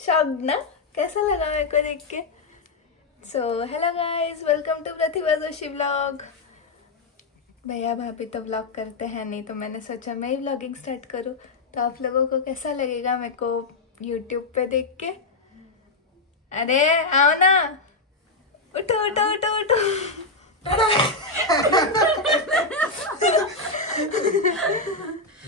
Shocked ना, कैसा लगा मेरे को देख के। So hello guys, welcome to Pratibha Joshi vlog. भैया भाभी तो व्लॉग करते हैं नहीं, तो मैंने सोचा मैं ही व्लॉगिंग स्टार्ट करूँ। तो आप लोगों को कैसा लगेगा मेरे को यूट्यूब पे देख के। अरे आओ ना, उठो उठो उठो उठो।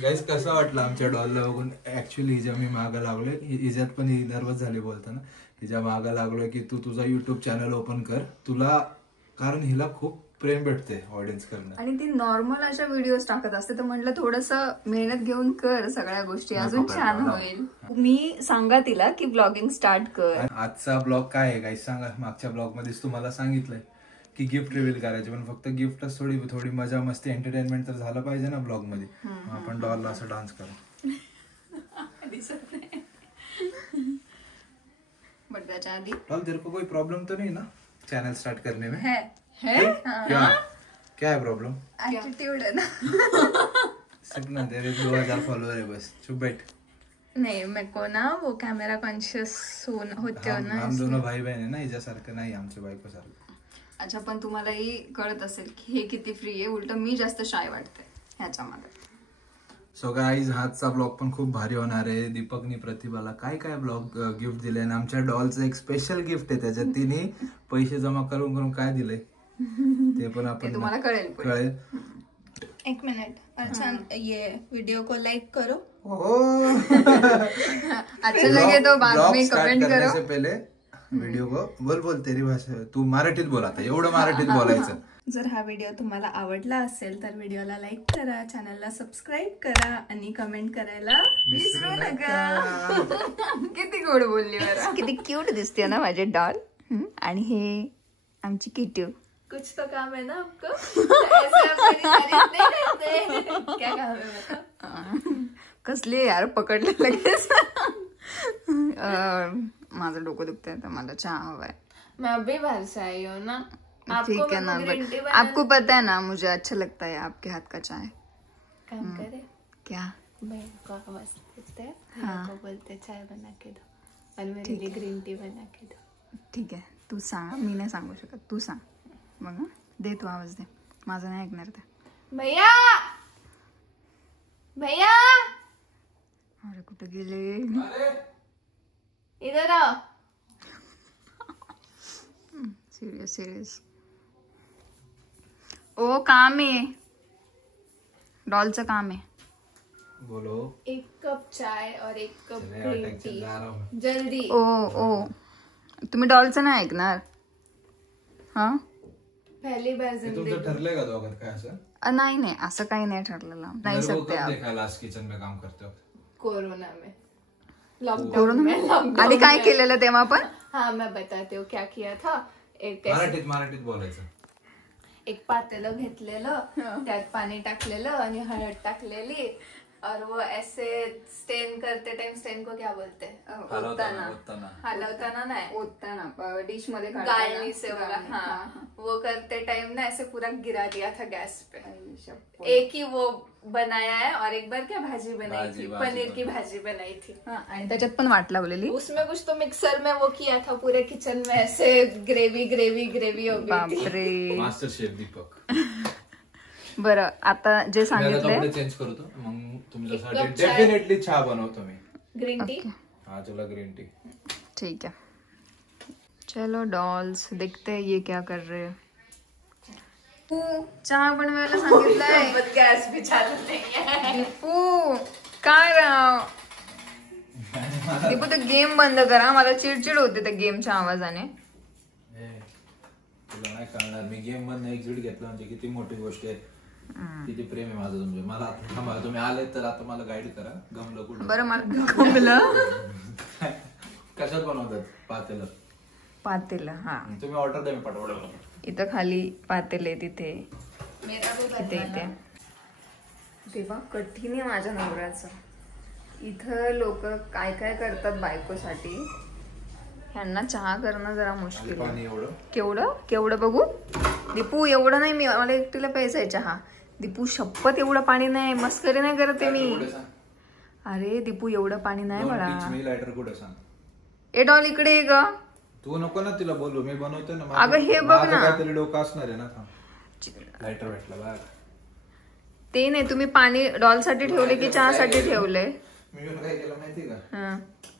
गाईस कसं वाटलं आमच्या डॉलला बघून। ऍक्च्युली हिच्या मी मागं लागलोय, हिच्यात पण ही नर्वस झाली बोलताना। हिच्या मागं लागलोय की तू तुझा युट्यूब चॅनल ओपन कर तुला, कारण हिला खूप प्रेम भेटते ऑडियन्स कडनं आणि ती नॉर्मल अशा व्हिडिओज टाकत असते, तर म्हटलं थोडंसं मेहनत घेऊन कर, सगळ्या गोष्टी अजून छान होईल। मी सांगा तिला की ब्लॉगिंग स्टार्ट कर। आजचा ब्लॉग काय आहे गाईस सांगा। मागच्या ब्लॉग मध्येच तुम्हाला सांगितलंय की गिफ्ट रिव्हील करायचे, पण फक्त गिफ्टच थोडी मजा मस्ती एंटरटेनमेंट तर झालं पाहिजे ना ब्लॉग मध्ये। आपण डॉलला असं डान्स करू दिसत नाही बट त्याच्या आधी डॉल तेरे को कोई प्रॉब्लम तो नहीं ना चैनल स्टार्ट करने में? है क्या है प्रॉब्लम? एटीट्यूड है ना। सिर्फ ना तेरे 2000 फॉलोअर है बस, चुप बैठ। नहीं, मेरे को ना वो कैमरा कॉन्शियस होते हो ना। हम दोनों भाई बहन है ना, हिच्यासारखं नाही आमच्या बायको सारखं। अच्छा, पण तुम्हालाही कळत असेल की हे किती फ्री आहे, उलट मी जास्त शाय वाटते ह्याच्या मागे। सो गाईज आजचा ब्लॉग पण खूप भारी होणार आहे। दीपकनी प्रतिभाला काय काय ब्लॉग गिफ्ट दिले आणि आमच्या डॉलचं एक स्पेशल गिफ्ट आहे, त्याच्यात तिने पैसे जमा करून करून काय दिले ते पण आपण तुम्हाला कळेल। एक मिनट, अच्छा ये वीडियो को लाइक करो। अच्छा लगे तो बाद में कमेंट करो। से पहले व्हिडिओ को बोल तेरी भाषा, तू मराठीत बोल आता, एवढं मराठीत बोलायचं। जर हा व्हिडिओ तुम्हाला आवडला असेल तर व्हिडिओला लाईक करा, चॅनलला सबस्क्राईब करा आणि कमेंट करायला विसरू नका। किती गोड बोलली बरं, किती क्यूट दिसते ना माझे डॉल। आणि हे आमची किटू। कुछ तो काम है ना आपको, ऐसे आप मेरी तारीफ नहीं करते। क्या काम है बताओ? कसली यार पकडलं लगेच। माझं डोकं दुखतंय तर मला चहा हवाय। मैं अभी बाहर से आई हूँ ना। ठीक है ना, बट आपको पता है ना मुझे अच्छा लगता है आपके हाथ का चाय। काम करे क्या? बहन को आवाज देते हैं, भैया को बोलते चाय बना के दो और मेरे लिए ग्रीन टी बना के दो। ठीक आहे, तू सांग, मी नाही सांगू शकत, तू सांग बघ। दे तू आवाज दे, माझं नाही ऐकणार ते। भैया भैया, अरे कुठे गेले? इधर आओ। सिरियस ओ काम आहे, डॉलचं काम आहे। बोलो। 1 कप चाय और 1 कप चले, ग्रीन अटक टी, जा रहा हूं। जल्दी। ओ तुम्ही डॉलचं नाही ऐकणार? हा, पहली बार तुमचं जिंदगी। ठरलंय का दोघात काय असं? नाही असं काही नाही ठरलेलं, नाही सकते आप। देखा लास्ट किचन में काम करते हो कोरोना में, लॉकडाउन में। आणि काय केलेलं तेव्हा पण? हाँ मैं बताती हूँ क्या किया था। मराठीत बोलायचं। एक पातेलं घेतलेलं, त्यात पाणी टाकलेलं आणि हळद टाकलेली, और वो ऐसे स्टेन करते टाइम, स्टेन को क्या बोलते हैं? हलवताना नहीं, ओतताना डिश मध्ये गालनी से होगा। हाँ, वो करते टाइम ना ऐसे पूरा गिरा दिया था गैस पे। एक ही वो बनाया है और एक बार क्या भाजी बनाई थी, पनीर की भाजी बनाई थी। आणि त्याच्यात पण वाट लावलेली। उसमें कुछ तो मिक्सर में वो किया था, पूरे किचन में ऐसे ग्रेवी ग्रेवी ग्रेवी हो गई थी। बापरे, मास्टर शेफ दीपक। बरं आता जे सांगितलंय चेंज करतो, मग तुमच्यासाठी डेफिनेटली चहा बनवतो मी। Green tea. हाँ तुला ग्रीन टी। ठीक है, चलो डॉल्स देखते हैं ये क्या कर रहे हैं। चहा बनवायला सांगितलंय, गॅस भी चालू नाही आहे। दीपू काय राव, दीपू ते गेम बंद करा, मला चिडचिड होते त्या गेमच्या आवाजाने। तुला नाही कळणार, मी गेम मध्ये एक्झिट घेतला म्हणजे किती मोठी गोष्ट आहे, किती प्रेम आहे माझं तुमचे। मला आता थांबा, तुम्ही आले तर आता मला गाईड करा, गमलं कुठं? बरं मला गमलं। कशात बनवतात? पातेलं। हा, तुम्ही ऑर्डर द्या, मी पाठवलं। इथं खाली पातेले, तिथे मेरा भी इथे तेव्हा कठीण आहे माझ्या नवऱ्याचं। इथं लोक काय काय करतात बायकोसाठी, ह्यांना चहा करणं जरा मुश्किल आहे। केवढं बघू दीपू, एवढं नाही, मी मला एकटीला प्यायचा आहे चहा। दीपू शपथ एवढं पाणी नाही, मस्करी नाही करते मी। अरे दीपू एवढं पाणी नाही मला। ए डॉल इकडे ये ग. तू नको ना तिला बोलू, मी बनवतो ना. अगं हे बघ ना. काहीतरी डोकं असणार आहे ना. लायटर भेटला बघ. ते नाही, तुम्ही पाणी डॉल साठी ठेवले की चहासाठी ठेवले? मी काय केलं माहिती का,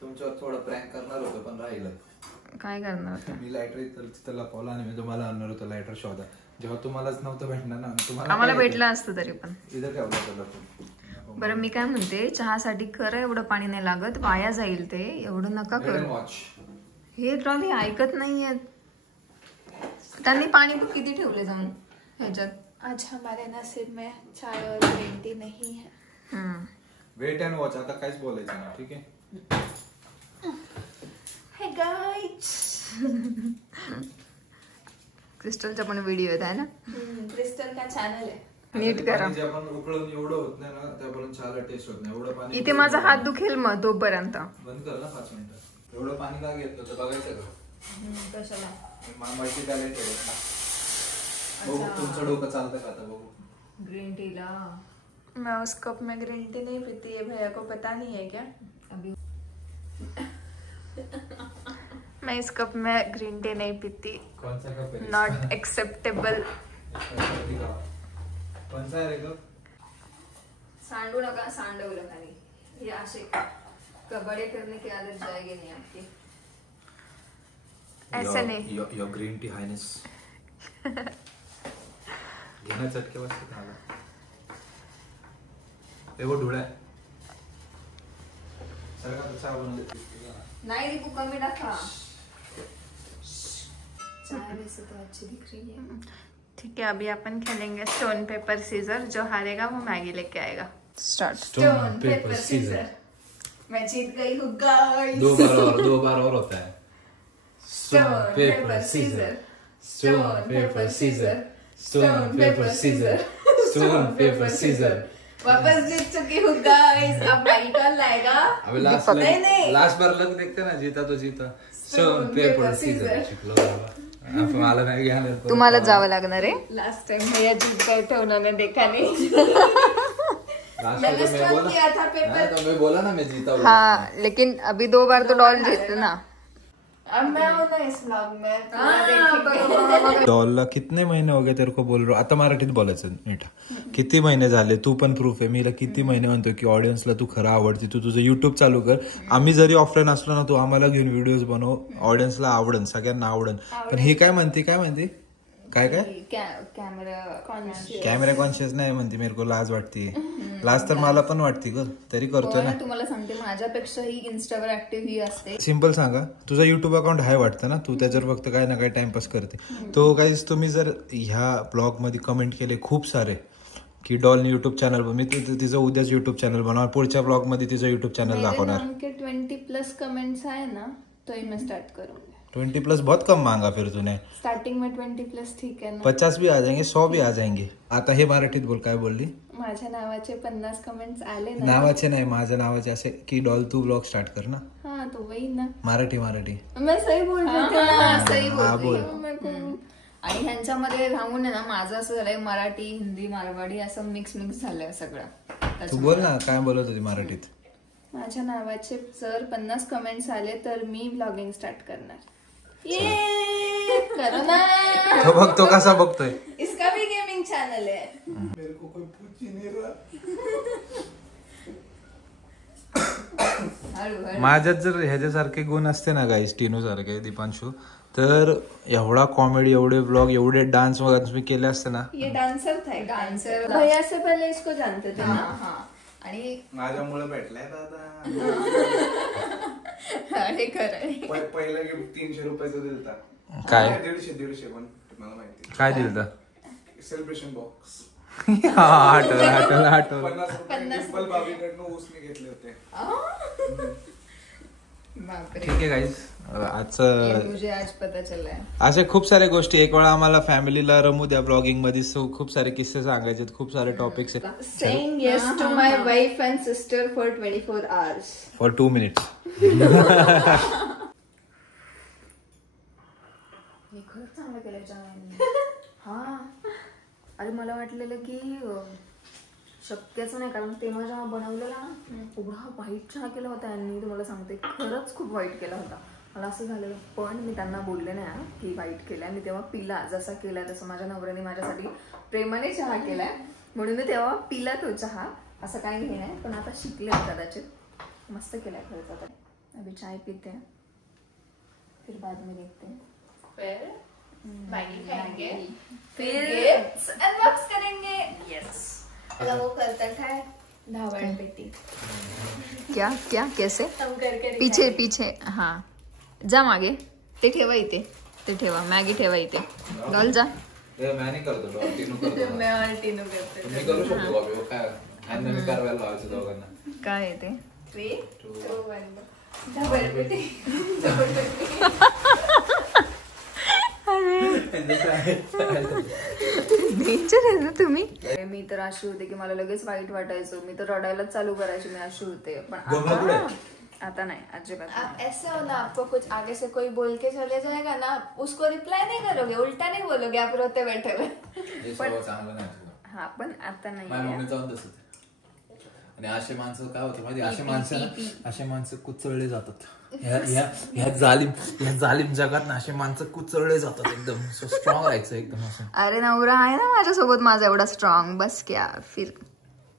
तुमच्यावर थोडं प्रँक करणार होतो पण राहिलं. काय करणार होतं? मी लायटर तिथं लपवला आणि मी तुम्हाला आणणार होतो लायटर शोधा. जेव्हा तुम्हालाच नव्हतं भेटणार ना, तुम्हाला आम्हाला भेटलं असतं तरी पण. इथं ठेवलं होतं. बरं मी काय म्हणते, चहासाठी खरं एवढं पाणी नाही लागत, वाया जाईल ते, एवढं नका करू. हे ट्रॉली ऐकत नाहीयेत. त्यांनी पाणी पण किती ठेवले जाऊन ह्याच्यात. आज हमारे नसीब में चाय और ग्रीन टी नहीं है. Wait and watch. आता काहीच बोलायचं ना, ठीक आहे. हे गाइस, क्रिस्टलचा पण व्हिडिओ येत आहे ना. क्रिस्टल का चॅनल आहे. नीट करा. आपण उकळून एवढं होत नाही ना, त्यापर्यंत चहाला टेस्ट होत नाही. एवढं पाणी इथे माझा हात दुखेल मग तोपर्यंत. बंद कर ना 5 मिनिटं. एवढं पाणी का घेतलं तर बघायचं का? कशाला? मल्टी टॅलेंट आहे. बघू तुमचं डोकं चालतं का आता, बघू. ग्रीन टी ला मैं उस कप में ग्रीन टी नहीं पीती है, भैया को पता नहीं है क्या? अभी मैं इस कप में ग्रीन टी नहीं पीती. कौन सा कप है? Not acceptable. कौन सा है रे कप? सांडू नका, सांडवलं खाली. हे असे कबड्डी करने की आदत जाएगी नहीं आपकी. ऐसा नहीं. Your green tea Highness. घेणं चटके वाजतात मला. ते वो ढोळा आहे. सरका तो चहा बनवते. नाही रिपू, कमी टाका. चाय वैसे तो अच्छी दिख रही है. ठीक है, अभी अपन खेलेंगे स्टोन पेपर सीजर. जो हारेगा वो मैगी लेके आएगा. स्टार्ट. Stone paper scissor. मैं जीत गई हूँ गाइस. 2 बार और होता है. Stone paper scissor. Stone paper scissor. Stone paper scissor. Stone paper scissor. वापस जीत चुकी हूँ गाइस. अब मैगी कौन लाएगा? अबे लास्ट बार लग देखते ना, जीता तो जीता. Stone paper scissor. शिकलो बाबा. मला नाही घ्यायला. तुम्हाला जावं लागणार आहे. लास्ट टाइम भैया जीत गए थे, उन्होंने देखा नहीं. मैंने स्टोन किया था पेपर. तो मैं बोला ना मैं जीता हूँ. हाँ, लेकिन अभी 2 बार तो डॉल जीतते ना. अब मैं हूँ ना इस ब्लॉग में. डॉलला कितने महिने हो गए तेरे को बोल रहा. आता मराठीत बोलायचं नीट. किती महिने झाले, तू पण प्रूफ आहे. मीला किती महिने म्हणतो की ऑडियन्सला तू खरं आवडते, तू तुझं युट्यूब चालू कर. आम्ही जरी ऑफलाईन असलो ना, तू आम्हाला घेऊन व्हिडिओज बनव. ऑडियन्सला आवडन, सगळ्यांना आवडन. पण ही काय म्हणते काय कॅमेरा कॉन्शियस नाही म्हणते. मेरे को लाज वाटते. लाज तर मला पण वाटते ग, तरी करतोय ना. तुम्हाला सांगते, माझ्यापेक्षा ही इन्स्टावर ऍक्टिव्ह ही असते. सिंपल सांगा, तुझा युट्यूब अकाउंट आहे वाटतं ना, तू त्याच्यावर फक्त काय ना काय टाइमपास करते. तो गाईज तुम्ही जर ह्या ब्लॉग मध्ये कमेंट केले खूप सारे की डॉलने युट्यूब चॅनल, मी तिचं उद्याच युट्यूब चॅनल बनवणार, पुढच्या ब्लॉग मध्ये तिचं युट्यूब चॅनल दाखवणार. 20+ कमेंट्स है ना, तो ही मैं स्टार्ट करूंगी. 20+ बहुत कम मांगा फिर तूने. स्टार्टिंग में 20+ ठीक है ना. 50 भी आ जाएंगे, 100 भी आ जाएंगे. आता हे मराठीत बोल, काय बोलली. माझ्या नावाचे 50 कमेंट्स आले ना. नावाचे नाही, माझ्या नावाचे असे की डॉल तू ब्लॉग स्टार्ट कर ना. हाँ तो वही ना. मराठी मैं सही बोल रही थी. सही बोल. आणि ह्यांच्यामध्ये राहून ना, माझं असं झालंय, मराठी, हिंदी, मारवाडी असं मिक्स झालंय सगळं. तू बोल ना, काय बोलत होती मराठीत. माझ्या नावाचे जर 50 कमेंट्स आले तर मी ब्लॉगिंग स्टार्ट करणार. ये करो ना. तो बघ, तो कसा बघतोय. इसका भी गेमिंग चैनल है. मेरे को कोई पूछ ही नहीं रहा. माझ्यात जर ह्याच्यासारखे गुण असते ना गाईस, टिनू सारखे, दीपांशू, तर एवढा कॉमेडी, एवढे ब्लॉग, एवढे डान्स वगैरे तुम्ही केले असते ना. ये डांसर था. डान्सर भैया से पहले इसको जानते थे ना. आणि माझ्यामुळे भेटलाय दादा. अरे खरं. पहिलं गिफ्ट 300 रुपयाचं दिलता. काय 150 पण मला माहिती. काय दिलता. Celebration box. आठवलं. 50 बाबीकडनं उसने घेतले होते. ठीक आहे गाईज, मुझे आज पता चला है. असे खूप साऱ्या गोष्टी. एक वेळा आम्हाला फॅमिलीला रमू द्या ब्लॉगिंग मध्ये. खूप सारे किस्से सांगायचे, खूप सारे टॉपिक्स आहेत. Saying yes to my wife and sister for 24 hours. For 2 minutes. खरंच चांगलं केलं. हा, अरे मला वाटलेलं की शक्यच नाही, कारण तेव्हा जेव्हा बनवलेला ना, एवढा वाईट चहा केला होता यांनी, तुम्हाला सांगते, खरंच खूप वाईट केला होता. मला असं झालेलं, पण मी त्यांना बोलले नाही हा, की वाईट केलाय. मी तेव्हा पिला, जसा केलाय तसं माझ्या नवऱ्याने माझ्यासाठी प्रेमाने चहा केलाय म्हणून मी तेव्हा पिला तो चहा. असं काही हे नाही, पण आता शिकले कदाचित. मस्त केलाय खरंच. आता अभी चाय पीते हैं, फिर बाद में देखते हैं, फिर मैगी खाएंगे, फिर अनबॉक्स करेंगे. यस. आता वो करतात है धावण पेटी. क्या क्या कैसे? हम करके पीछे पीछे. हा जा मागे, ते ठेवा इथे, ते ठेवा, मॅगी ठेवा इथे. डॉल जा. मैं नहीं करतो डॉल, टीनू करतो. मैं और टीनू करते मी करू शकतो बाबी, वो काय आणि मी करायला लावायचं दोघांना. काय आहे ते? 3, 2, 1 धावण पेटी. डेंजर आहे ना तुम्ही. मी तर अशी होते की मला लगेच वाईट वाटायचं, मी तर रडायलाच चालू करायची, मी अशी होते. पण आता नाही, अजिबात. आप ऐसे हो ना, आपको कुछ आगे से कोई बोल के चले जाएगा ना, उसको रिप्लाई नहीं करोगे, उल्टा नहीं बोलोगे, आप रोते बैठे हुए. चांगलं नाही. हा पण आता नाही. माझ्या मम्मीचं पण तसंच. आणि असे माणसं काय होते माहिती, असे माणसं कुचळले जातात. ह्या जालिम जगात ना असे माणसं कुचळले जातात एकदम. सो स्ट्रॉंग राहायचं एकदम असं. अरे नवरा आहे ना माझ्यासोबत माझा एवढा स्ट्रॉंग, बस क्या फिर.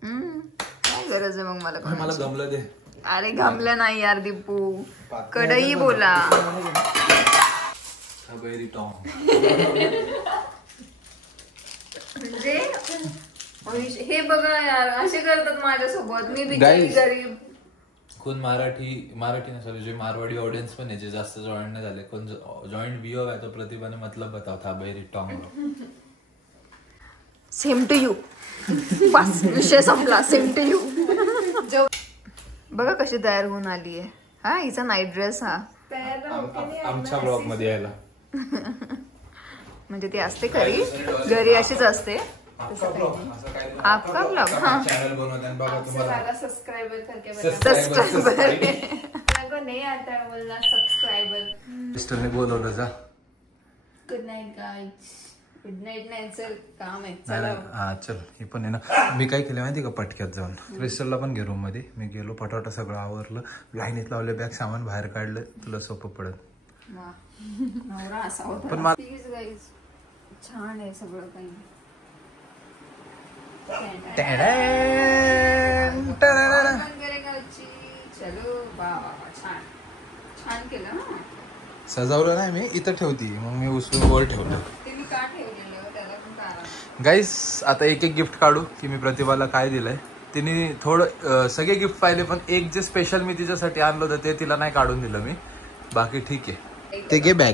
काय गरज आहे मग मला. मला गमलं दे. अरे गमलं नाही यार दीपू, कडई बोला. म्हणजे हे बघा यार, असे करतात माझ्यासोबत. मी बिचारी गरीब. कोण मराठी नसेल, जे मारवाडी ऑडियन्स पण आहे, जे जास्त जॉईन नाही झाले, कोण जॉईंट व्ह्यू आहे तो प्रतिभाने मतलब बताव था बहिरी टॉंग. Same to you. बस विषय संपला. Same to you. बघा कशी तयार होऊन आली आहे. हा हिचा नाईट ड्रेस. हा आमच्या ब्लॉग मध्ये यायला म्हणजे ती असते घरी अशीच असते. आपका ब्लॉग. हाँ चैनल बनवते हैं बाबा, तुम्हारा सब्सक्राइबर करके सब्सक्राइबर को नहीं आता है बोलना सब्सक्राइबर. सिस्टरने बोलवलं जा. Good night guys. Good night नाही सर, काम आहे. हा चल. हे पण आहे ना, मी काय केलं माहिती का, पटक्यात जाऊन क्रिस्टलला पण घे रूम मध्ये. मी गेलो, फटाफट सगळं आवरलं, लाईनीत लावले, बॅग सामान बाहेर काढलं, तुला सोपं पडत. नवरा असा होता. पण मला प्लीज गाईज, छान आहे सगळं काही. चलो बाबा, छान छान केलं. सजावलं नाही मी, इथं ठेवती, मग मी उचलून वर ठेवलं. गाईस आता एक एक गिफ्ट काढू की मी प्रतिभाला काय दिलंय. तिने थोडं सगळे गिफ्ट पाहिले, पण एक जे स्पेशल मी तिच्यासाठी आणलं होतं ते तिला नाही काढून दिलं मी. बाकी ठीक आहे. ते घे बॅग.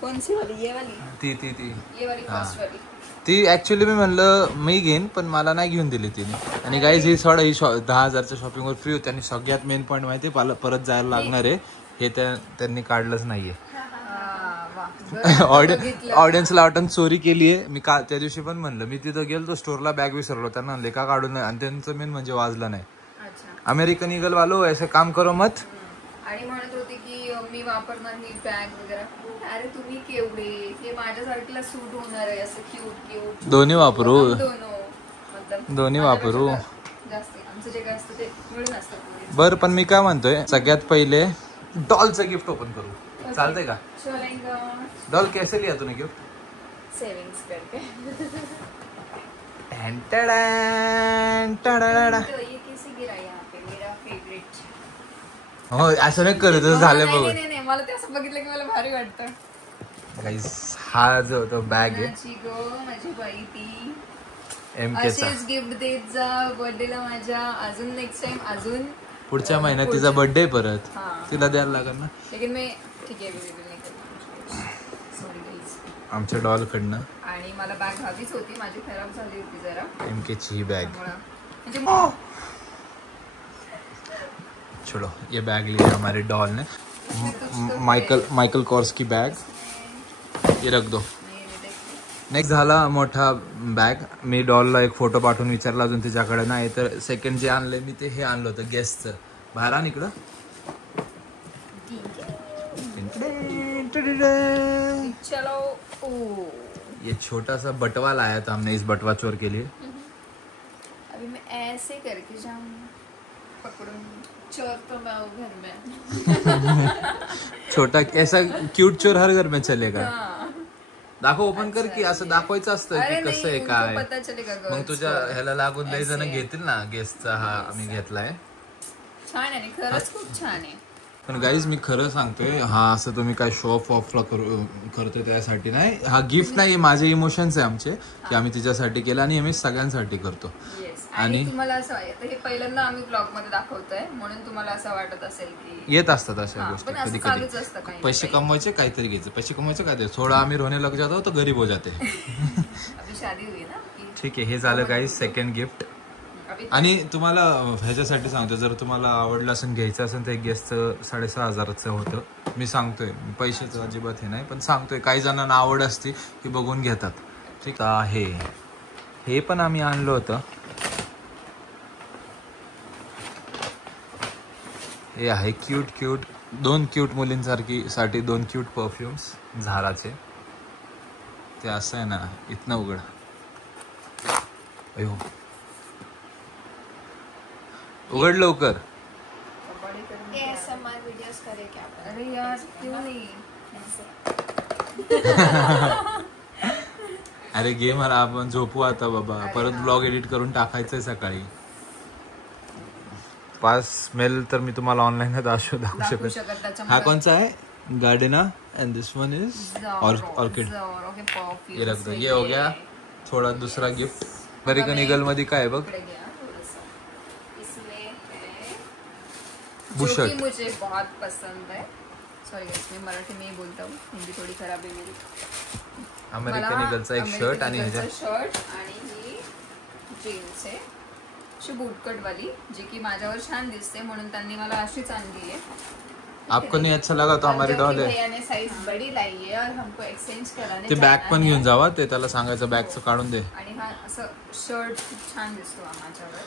कोणसी वाली? ये वाली? ती ये वाली फर्स्ट वाली. ती ऍक्च्युली मी म्हणलं मी घेईन, पण मला नाही घेऊन दिली तिने. आणि गाईज ही 10,000च्या शॉपिंगवर फ्री होती. आणि सगळ्यात मेन पॉईंट माहिती, परत जायला लागणार आहे हे त्यांनी काढलंच नाहीये. ऑडियन्सला वाटून चोरी केलीये. मी त्या दिवशी पण म्हणलं, मी तिथं गेलो स्टोरला, बॅग विसरलो, त्यांना लेखा काढून नाही. आणि त्यांचं मेन म्हणजे वाजलं नाही. अमेरिकन ईगल वालो ऐसे काम करो मत. आणि म्हणत होते की मी वापरणार ही बॅग वगैरे. अरे तुम्ही केवढे, हे माझ्यासारखीला सूट होणार आहे असं क्यूट क्यूट. दोन्ही वापरू. दोन्ही वापरू. जास्त आमचं जे काय असतं ते मिळून असतं. बरं, पण मी काय म्हणतोय, सगळ्यात पहिले डॉलचं गिफ्ट ओपन करू. चालतंय का? डॉल कैसे लिया तूने गिफ्ट? सेविंग्स करके. ये किसी गिरा यहाँ पे, मेरा फेवरेट. हो असं नाही करत झालं बघ. नाही मला ते असं बघितलं की मला भारी वाटतं. गाईस हा जो तो बॅग आहे, माझी बाई ती MKचा. अशीच गिफ्ट देत जा बर्थडेला माझ्या. अजून नेक्स्ट टाइम, अजून पुढच्या महिन्यात तिचा बर्थडे परत तिला द्यायला लागेल ना. लेकिन मी ठीक आहे, सॉरी गाईज. आमच्या डॉल कडनं. आणि मला बॅग हवीच होती, माझी खराब झाली होती जरा. MKची ही बॅग. म्हणजे छोड़ो, ये बैग लिया हमारे डॉल ने. माइकल कॉर्स की बैग. ये रख दो. नेक्स्ट झाला मोठा बॅग. मी डॉलला एक फोटो पाठवून विचारला, अजून तिच्याकडे नाही. तर सेकंड जे आणले मी ते हे आणलं होतं गेस्टचं. बाहेर आण इकडं. ये छोटा सा बटवा लाया था हमने इस बटवा चोर के लिए. अभी मैं ऐसे करके जाऊंगी, पकड़ूंगी. चोर तो मैं हूँ घर में. छोटा ऐसा क्यूट चोर हर घर में चलेगा. दाखव ओपन कर की असं दाखवायचं असतं की कसं आहे काय. मग तुझ्या ह्याला लागून लई जण घेतील ना. गेस्टचा हा आम्ही घेतलाय. छान आहे खरंच खूप छान आहे. पण गाईज मी खरं सांगतोय हा असं तुम्ही काय शो ऑफला करतोय त्यासाठी नाही. हा गिफ्ट नाही माझे इमोशन्स आहे आमचे की आम्ही तिच्यासाठी केलं आणि आम्ही सगळ्यांसाठी करतो. आणि तुम्हाला असं हे पहिल्यांदा आम्ही ब्लॉग मध्ये दाखवतोय म्हणून तुम्हाला असं वाटत असेल की येत असतात अशा गोष्टी कधी कधी. पैसे कमवायचे काहीतरी घ्यायचे. पैसे कमवायचे काय थोडा आम्ही रोने लग जातो तो गरीब हो जाते. शादी हुई ना. ठीक आहे हे झालं गाईज सेकंड गिफ्ट. आणि तुम्हाला ह्याच्यासाठी सांगतो जर तुम्हाला आवडलं असेल घ्यायचं असेल तर एक गेस्टचं 6,500 होतं. मी सांगतोय पैशाचं अजिबात हे नाही पण सांगतोय काही जणांना आवड असते की बघून घेतात. ठीक आहे हे पण आम्ही आणलं होतं. हे आहे क्यूट 2 क्यूट मुलींसाठी 2 क्यूट परफ्युम्स झाराचे. ते असं आहे ना इथनं उघड. अयो उघड लवकर. अरे यार क्यों नहीं. अरे घे मला आपण झोपू आता बाबा. परत ब्लॉग एडिट करून टाकायचंय सकाळी. 5 स्मेल तर मी तुम्हाला ऑनलाईन दाखवू शकत. हा कोणचा आहे Gardena end this one is orchid. ये रख दो. ये हो गया थोड़ा दूसरा गिफ्ट. अमेरिकन ईगल मध्ये काय बघ जो कि मुझे बहुत पसंद है. सॉरी मैं मराठी में ही बोलता हूँ हिंदी थोड़ी खराब है मेरी. अमेरिकन ईगलचा एक शर्ट आणि शर्ट आणि ही जीन्स आहे अशी बूटकट वाली जी की माझ्यावर छान दिसते म्हणून त्यांनी मला अशीच आणली आहे. आपको नहीं अच्छा लगा तो हमारी डॉल है. भैया ने साइज बड़ी लाई है और हमको एक्सचेंज कराने ते बॅग पण घेऊन जावा. ते त्याला सांगायचं बॅगचं काढून दे. आणि हा असं शर्ट खूप छान दिसतो माझ्यावर.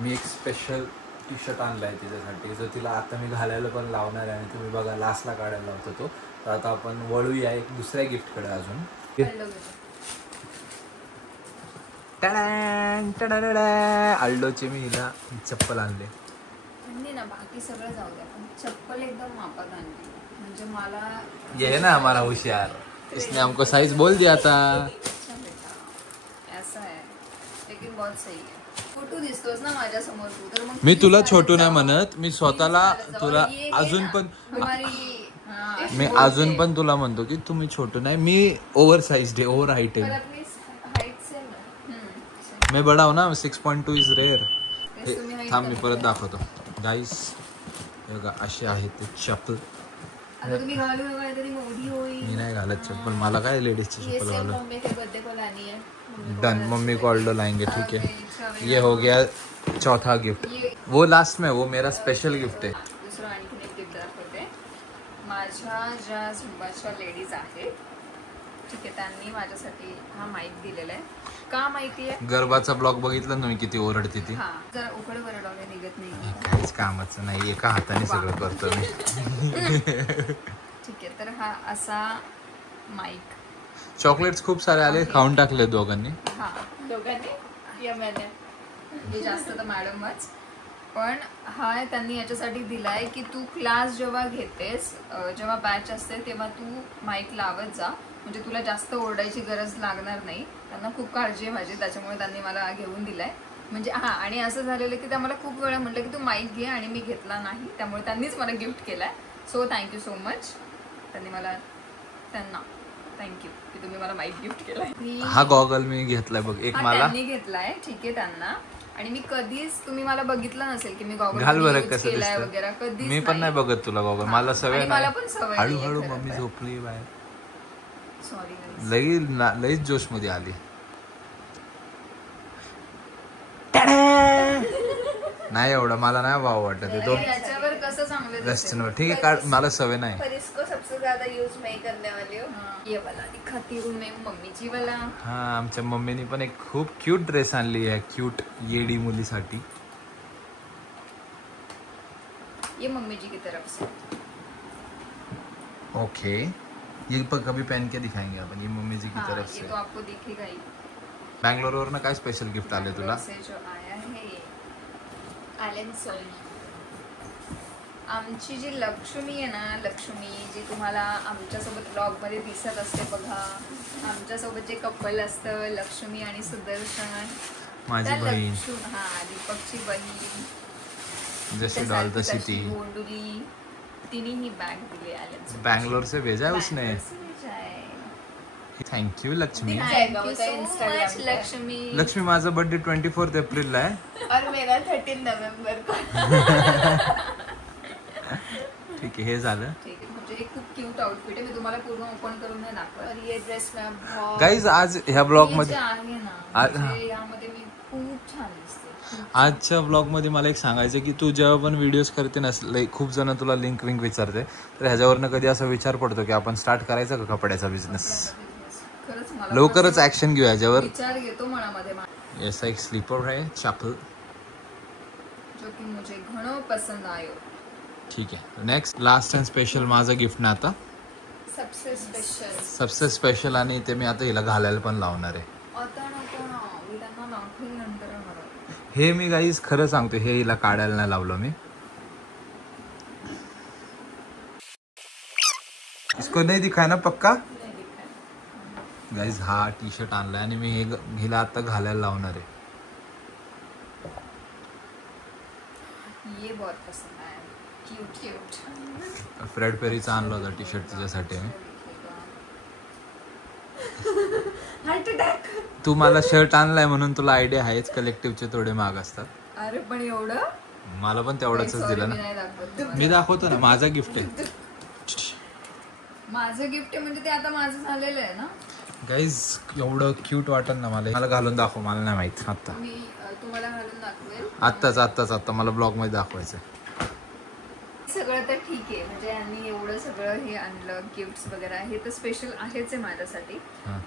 मी एक स्पेशल टी शर्ट आणलाय तिच्यासाठी जो तिला आता मी घालायला पण लावणार आहे आणि तुम्ही बघा लास्टला काढायला लावतो तो. तर आता आपण वळूया एक दुसऱ्या गिफ्ट कडे अजून. अल्डोची मी हिला चप्पल आणले. ना बाकी सगळं जाऊ द्या पण चप्पल एकदम मापात आणली म्हणजे मला ये है ना हमारा होशियार. इसने हमको साइज बोल दिया था. ऐसा है लेकिन बहुत सही है. छोटू दिसतोस ना माझ्या समोर तू तर मग मी तुला छोटू नाही म्हणत. मी स्वतःला तुला अजून पण मी अजून पण तुला म्हणतो की तुम्ही छोटू नाही. मी ओव्हर साइज आहे ओव्हर हाईट आहे. मी बडा हो ना 6.2 इज रेअर. थांब मी परत दाखवतो गाईस. बघा असे आहेत ते चप्पल. मी नाही घालत चप्पल. मला काय लेडीजची चप्पल घालत. डन मम्मी को ऑर्डर लाएंगे. ठीक है ये हो गया चौथा गिफ्ट. वो लास्ट में वो मेरा स्पेशल गिफ्ट है. दुसरं आणखीन एक गिफ्ट दाखवते. माझ्या ज्या झुंबाच्या लेडीज आहेत ठीक आहे त्यांनी माझ्यासाठी हा माईक दिलेला आहे. का माहितीये गरबाचा ब्लॉग बघितला ना मी किती ओरडते ती. हा जरा उकड वरडवले निघत नाही. काहीच कामाचं नाही. एका हाताने सगळं करतो मी. ठीक आहे तर हा असा माईक. चॉकलेट्स खूप सारे आले खाऊन टाकले दोघांनी. हा दोघांनी या मैंने जास्त तर मॅडमच. पण हा त्यांनी याच्यासाठी दिलाय की तू क्लास जेव्हा घेतेस जेव्हा बॅच असते तेव्हा तू माईक लावत जा म्हणजे तुला जास्त ओरडायची गरज लागणार नाही. त्यांना खूप काळजी आहे माझी त्याच्यामुळे त्यांनी मला घेऊन दिलाय. म्हणजे हा आणि असं झालेलं की त्या मला खूप वेळा म्हटलं की तू माईक घे आणि मी घेतला नाही त्यामुळे त्यांनीच मला गिफ्ट केलाय. So thank you so much. त्यांना थँक्यू की तुम्ही मला माईक गिफ्ट केलाय. हा गॉगल मी घेतलाय बघ एक मला. त्यांनी घेतलाय ठीक आहे त्यांना. आणि मी कधीच तुम्ही मला बघितलं नसेल की मी गॉगल घाल बरं कसं केलाय वगैरे कधीच. मी पण नाही बघत तुला गॉगल. मला सवय मला पण सवय. हळूहळू मम्मी झोपली बाहेर. सॉरी लईच जोश मध्ये आली. नाही एवढं मला नाही भाव वाटत. याच्यावर कसं चांगलं वेस्टर्नवर ठीक आहे काढ. मला सवय नाही. पर इसको सबसे ज्यादा यूज मैं करने वाली हूँ. ये वाला दिखाती हूँ मैं मम्मीची वाला. हा आमच्या मम्मीनी पण एक खूप क्यूट ड्रेस आणली आहे क्यूट येडी मुलीसाठी. ये मम्मी जी की तरफ से. ओके ये पर कभी पहन के दिखाएंगे अपन. ये मम्मी जी की तरफ से. ये तो आपको दिखेगा ही. बैंगलोर वरनं काय स्पेशल गिफ्ट आले तुला. से जो आया है आलेन सोल आमची जी लक्ष्मी आहे ना, लक्ष्मी जी तुम्हाला आमच्यासोबत ब्लॉगमध्ये दिसत असते बघा, आमच्यासोबत जे कपल असतं लक्ष्मी आणि सुदर्शन, माझी बहीण, हा दीपकची बहीण, जैसे डॉल तशी ती गोंडुली, तिने ही बॅग दिली आले. बैंगलोर से भेजा है उसने. थँक्यू लक्ष्मी. लक्ष्मी. लक्ष्मी माझा बर्थडे 24 एप्रिलला आहे और मेरा 13 नवंबर को. ठीक आहे, हे झालं. ठीक आहे, म्हणजे एक खूप क्यूट आउटफिट आहे. मी तुम्हाला पूर्ण ओपन करून नाही दाखवत. और ये ड्रेस में बहुत गाईज आज ह्या ब्लॉग मध्ये आहे ना, म्हणजे यामध्ये मी खूप छान दिसते. आजच्या ब्लॉग मध्ये मला एक सांगायचं की तू जेव्हा पण व्हिडिओज करते ना, खूप जण तुला लिंक विंक विचारते, तर ह्याच्यावरनं कधी असा विचार पडतो की आपण स्टार्ट करायचा का कपड्याचा बिझनेस? खरंच मला लवकरच ऍक्शन घेऊ याच्यावर. विचार घेतो मनामध्ये. ऐसा एक स्लीपर है चप्पल जो की मुझे घणो पसंद आयो. ठीक आहे, नेक्स्ट लास्ट अँड स्पेशल माझं गिफ्ट ना आता सबसे स्पेशल. सबसे स्पेशल, आणि ते मी आता हिला घालायला पण लावणार आहे. आता नको ना, मी त्यांना दाखवीन नंतर मला. हे मी गाईज खरं सांगतो, हे हिला काढायला नाही लावलं मी. इसको नाही दिखाय ना पक्का गाईज. हा टी शर्ट आणलाय आणि मी हिला आता घालायला लावणार आहे. ये बहुत पसंद आया, क्यूट क्यूट. फ्रेड पेरीचा आणला होता टी शर्ट तुझ्यासाठी मी. Heart attack. तू मला शर्ट आणलाय म्हणून तुला आयडिया आहेच, कलेक्टिव्हचे थोडे महाग असतात. अरे पण एवढं मला पण तेवढंच दिलं मी ना. नाही दाखवत. मी दाखवतो ना, माझा गिफ्ट आहे. माझं गिफ्ट आहे म्हणजे ते आता माझं झालेलं आहे ना. गाईज एवढं क्यूट वाटत ना मला घालून दाखव, मला नाही माहित आता. मी तुम्हाला घालून दाखवेल. आत्ताच मला ब्लॉग मध्ये दाखवायचं. सगळं तर ठीक आहे, म्हणजे यांनी एवढं सगळं हे आणलं, गिफ्ट्स वगैरे, हे तर स्पेशल आहेच आहे माझ्यासाठी.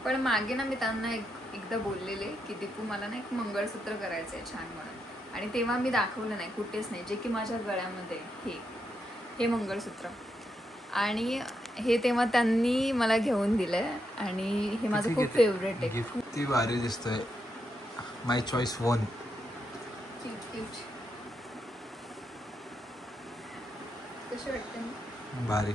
पण मागे ना मी त्यांना एकदा बोललेले की दीपू मला ना एक मंगळसूत्र करायचंय छान म्हणून, आणि तेव्हा मी दाखवलं नाही कुठेच नाही, जे की माझ्या गळ्यामध्ये हे मंगळसूत्र, आणि हे तेव्हा त्यांनी मला घेऊन दिलंय, आणि हे माझं खूप फेवरेट आहे. किती भारी दिसतोय. माय चॉईस वन. कशी वाटते भारी.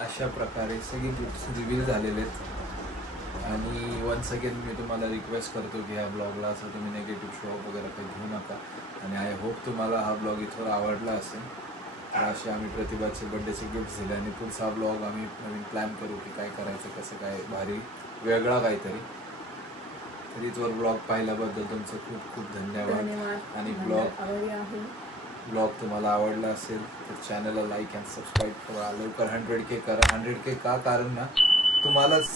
अशा प्रकारे सगळे गिफ्ट्स रिव्हील झालेले आहेत, आणि वन्स अगेन मी तुम्हाला रिक्वेस्ट करतो की ह्या ब्लॉगला असं तुम्ही निगेटिव्ह शो वगैरे काही घेऊ नका, आणि आय होप तुम्हाला हा ब्लॉग इथवर आवडला असेल. तर असे आम्ही प्रतिभाचे बड्डेचे गिफ्ट्स दिले, आणि पुढचा ब्लॉग आम्ही नवीन प्लॅन करू की काय करायचं, कसं काय भारी वेगळा काहीतरी. तर इथवर ब्लॉग पाहिल्याबद्दल तुमचं खूप खूप धन्यवाद. आणि ब्लॉग तुम्हाला आवडला असेल तर चॅनलला लाईक अँड सबस्क्राईब करा. लवकर 100K करा. 100K का? कारण ना तुम्हालाच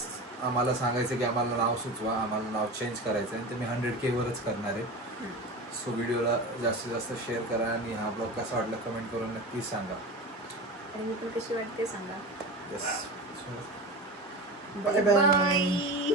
आम्हाला सांगायचं की आम्हाला नाव सुचवा, आम्हाला नाव चेंज करायचं आहे, आणि ते मी 100K वरच करणार आहे. सो व्हिडिओला जास्तीत जास्त शेअर करा, आणि हा ब्लॉग कसा वाटला कमेंट करून नक्की सांगा. आणि मी पण कशी वाटते सांगा. येस. Bye bye.